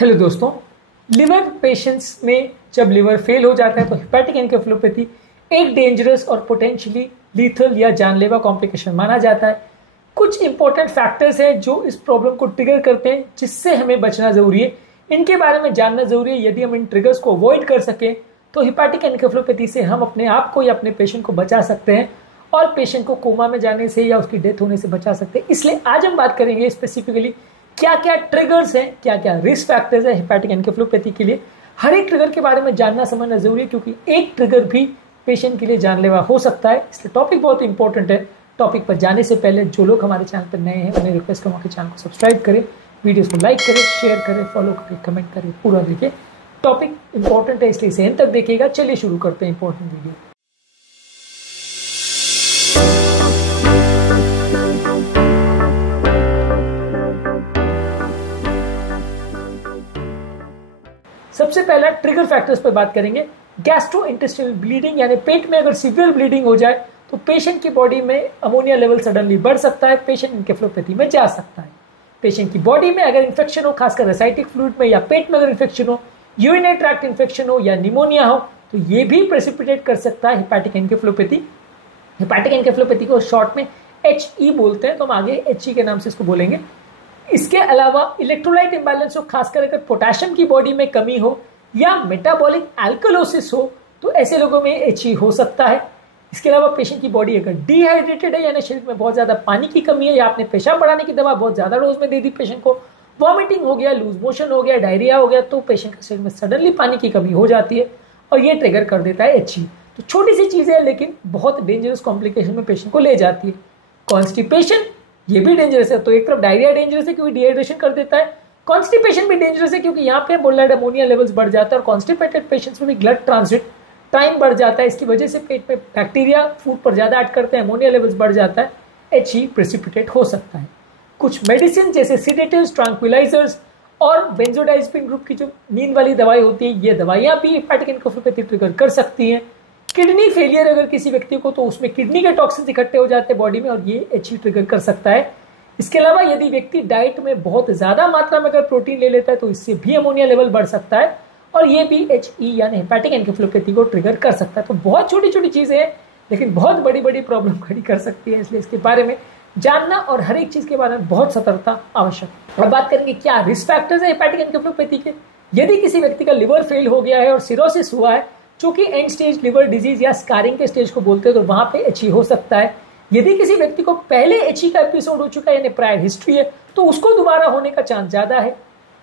Hello दोस्तों, liver patients में जब लिवर फेल हो जाता है तो हेपेटिक एनकेफेलोपैथी एक डेंजरस और पोटेंशियली लीथल या जानलेवा कॉम्प्लिकेशन माना जाता है। कुछ इंपॉर्टेंट फैक्टर्स हैं जो इस प्रॉब्लम को ट्रिगर करते हैं, जिससे हमें बचना जरूरी है। इनके बारे में जानना जरूरी है। यदि हम इन ट्रिगर्स को अवॉइड कर सकें तो हेपेटिक एनकेफेलोपैथी से हम अपने आप को या अपने पेशेंट को बचा सकते हैं और पेशेंट को कोमा में जाने से या उसकी डेथ होने से बचा सकते हैं। इसलिए आज हम बात करेंगे स्पेसिफिकली क्या क्या ट्रिगर्स हैं, क्या क्या रिस्क फैक्टर्स है हेपेटिक एनकेफेलोपैथी के लिए। हर एक ट्रिगर के बारे में जानना समझना जरूरी है, क्योंकि एक ट्रिगर भी पेशेंट के लिए जानलेवा हो सकता है। इसलिए टॉपिक बहुत इंपॉर्टेंट है। टॉपिक पर जाने से पहले जो लोग हमारे चैनल पर नए हैं उन्हें रिक्वेस्ट करूँगा कि चैनल को सब्सक्राइब करें, वीडियोस को लाइक करें, शेयर करें, फॉलो करें, कमेंट करें, पूरा देखिए। टॉपिक इंपॉर्टेंट है, इसलिए इसे एंड तक देखिएगा। चलिए शुरू करते हैं इंपॉर्टेंट वीडियो। सबसे पहला ट्रिगर फैक्टर्स पर बात करेंगे। गैस्ट्रोइंटेस्टाइनल ब्लीडिंग, यानी पेट में अगर सीवियर ब्लीडिंग हो जाए तो पेशेंट की बॉडी में अमोनिया लेवल सडनली बढ़ सकता है, पेशेंट एनकेफेलोपैथी में जा सकता है। पेशेंट की बॉडी में अगर इन्फेक्शन हो, खासकर एसाइटिक फ्लूइड में, या पेट में अगर इन्फेक्शन हो, यूरिनरी ट्रैक्ट इन्फेक्शन हो या निमोनिया हो, तो ये भी प्रेसिपिटेट कर सकता है हेपेटिक एनकेफेलोपैथी। हेपेटिक एनकेफेलोपैथी को शॉर्ट में HE बोलते हैं, तो हम आगे HE के नाम से इसको बोलेंगे। इसके अलावा इलेक्ट्रोलाइट इंबैलेंस हो, खासकर अगर पोटेशियम की बॉडी में कमी हो या मेटाबॉलिक एल्कलोसिस हो, तो ऐसे लोगों में HE हो सकता है। इसके अलावा पेशेंट की बॉडी अगर डिहाइड्रेटेड है, यानी शरीर में बहुत ज्यादा पानी की कमी है, या आपने पेशाब बढ़ाने की दवा बहुत ज्यादा डोज में दे दी पेशेंट को, वॉमिटिंग हो गया, लूज मोशन हो गया, डायरिया हो गया, तो पेशेंट के शरीर में सडनली पानी की कमी हो जाती है और ये ट्रिगर कर देता है HE। तो छोटी सी चीजें हैं, लेकिन बहुत डेंजरस कॉम्प्लिकेशन में पेशेंट को ले जाती है। कॉन्स्टिपेशन, ये भी डेंजरस है। तो एक तरफ डायरिया डेंजरस है क्योंकि डिहाइड्रेशन कर देता है, कॉन्स्टिपेशन भी डेंजरस है क्योंकि यहाँ पे ब्लड अमोनिया लेवल्स बढ़ जाता है और कॉन्स्टिपेटेड पेशेंट्स में भी ब्लड ट्रांजिट टाइम बढ़ जाता है। इसकी वजह से पेट में बैक्टीरिया फूड पर ज्यादा ऐड करते हैं, अमोनिया लेवल्स बढ़ जाता है, HE प्रेसिपिटेट हो सकता है। कुछ मेडिसिन जैसे सिडेटिव्स, ट्रैंक्विलाइजर्स और बेंजोडाइज़ेपिन ग्रुप की जो नींद वाली दवाई होती है, ये दवाइयां भी हेपेटिक एनकेफेलोपैथी ट्रिगर कर सकती हैं। किडनी फेलियर अगर किसी व्यक्ति को, तो उसमें किडनी के टॉक्सिन्स इकट्ठे हो जाते हैं बॉडी में और ये HE ट्रिगर कर सकता है। इसके अलावा यदि व्यक्ति डाइट में बहुत ज्यादा मात्रा में अगर प्रोटीन ले लेता है तो इससे भी अमोनिया लेवल बढ़ सकता है और ये भी HE यानी हेपेटिक एनकेफेलोपैथी को ट्रिगर कर सकता है। तो बहुत छोटी छोटी चीजें हैं, लेकिन बहुत बड़ी बड़ी प्रॉब्लम खड़ी कर सकती है। इसलिए इसके बारे में जानना और हर एक चीज के बारे में बहुत सतर्कता आवश्यक है। अब बात करेंगे क्या रिस्क फैक्टर्स है हेपेटिक एनकेफेलोपैथी के। यदि किसी व्यक्ति का लिवर फेल हो गया है और सिरोसिस हुआ है, जो कि एंड स्टेज लिवर डिजीज या स्कारिंग के स्टेज को बोलते हैं, तो वहां पे HE हो सकता है। यदि किसी व्यक्ति को पहले HE का एपिसोड हो चुका है, यानी प्रायर हिस्ट्री है, तो उसको दोबारा होने का चांस ज्यादा है।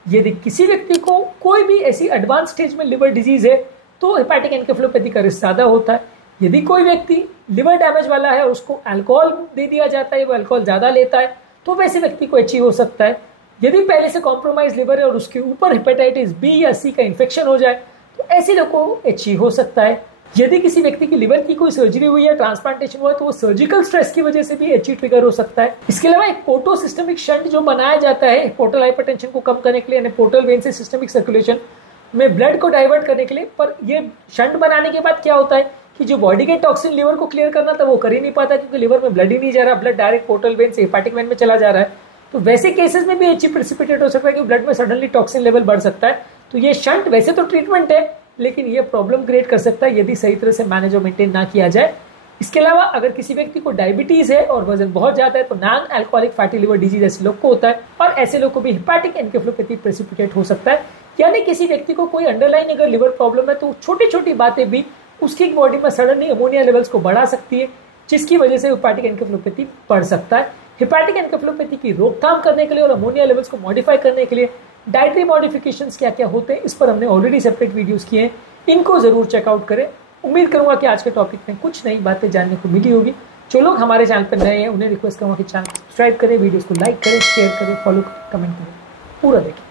यदि किसी व्यक्ति को कोई भी ऐसी एडवांस स्टेज में लिवर डिजीज है तो हेपेटिक एनकेफेलोपैथी का रिस्क ज्यादा होता है। यदि कोई व्यक्ति लिवर डैमेज वाला है, उसको अल्कोहल दे दिया जाता है, वो अल्कोहल ज्यादा लेता है, तो वैसे व्यक्ति को HE हो सकता है। यदि पहले से कॉम्प्रोमाइज लिवर है और उसके ऊपर हेपेटाइटिस B या C का इंफेक्शन हो जाए, तो ऐसे लोगों को HE हो सकता है। यदि किसी व्यक्ति की लिवर की कोई सर्जरी हुई है, ट्रांसप्लांटेशन हुआ है, तो वो सर्जिकल स्ट्रेस की वजह से भी HE ट्रिगर हो सकता है। इसके अलावा एक पोर्टो सिस्टमिक शंट जो बनाया जाता है पोर्टल हाइपरटेंशन को कम करने के लिए, यानी पोर्टल वेन से सिस्टमिक सर्कुलेशन में ब्लड को डाइवर्ट करने के लिए, पर ये शंट बनाने के बाद क्या होता है कि जो बॉडी के टॉक्सिन लिवर को क्लियर करना था वो कर ही नहीं पाता, क्योंकि लिवर में ब्लड ही नहीं जा रहा, ब्लड डायरेक्ट पोर्टल वेन से हेपेटिक वेन में चला जा रहा है। तो वैसे केसेस में भी HE प्रेसिपिटेट हो सकता है कि ब्लड में सडनली टॉक्सिन लेवल बढ़ सकता है। तो ये शंट वैसे तो ट्रीटमेंट है, लेकिन ये प्रॉब्लम क्रिएट कर सकता है यदि सही तरह से मैनेज और मेंटेन ना किया जाए। इसके अलावा अगर किसी व्यक्ति को डायबिटीज है और वजन बहुत ज्यादा है, तो non alcoholic fatty liver disease ऐसे लोग को होता है और ऐसे लोग को भी हेपेटिक एनकेफेलोपैथी प्रेसिपिटेट हो सकता है। यानी किसी व्यक्ति को कोई अंडरलाइन अगर लिवर प्रॉब्लम है, तो छोटी छोटी बातें भी उसकी बॉडी में सडनली अमोनिया लेवल्स को बढ़ा सकती है, जिसकी वजह से हेपेटिक एनकेफेलोपैथी बढ़ सकता है। हेपेटिक एनकेफेलोपैथी की रोकथाम करने के लिए और अमोनिया लेवल्स को मॉडिफाई करने के लिए डाइटरी मॉडिफिकेशंस क्या क्या होते हैं, इस पर हमने ऑलरेडी सेपरेट वीडियोस किए हैं, इनको जरूर चेकआउट करें। उम्मीद करूंगा कि आज के टॉपिक में कुछ नई बातें जानने को मिली होगी। जो लोग हमारे चैनल पर नए हैं उन्हें रिक्वेस्ट करूंगा कि चैनल को सब्सक्राइब करें, वीडियोस को लाइक करें, शेयर करें, फॉलो करें, कमेंट करें, पूरा देखें।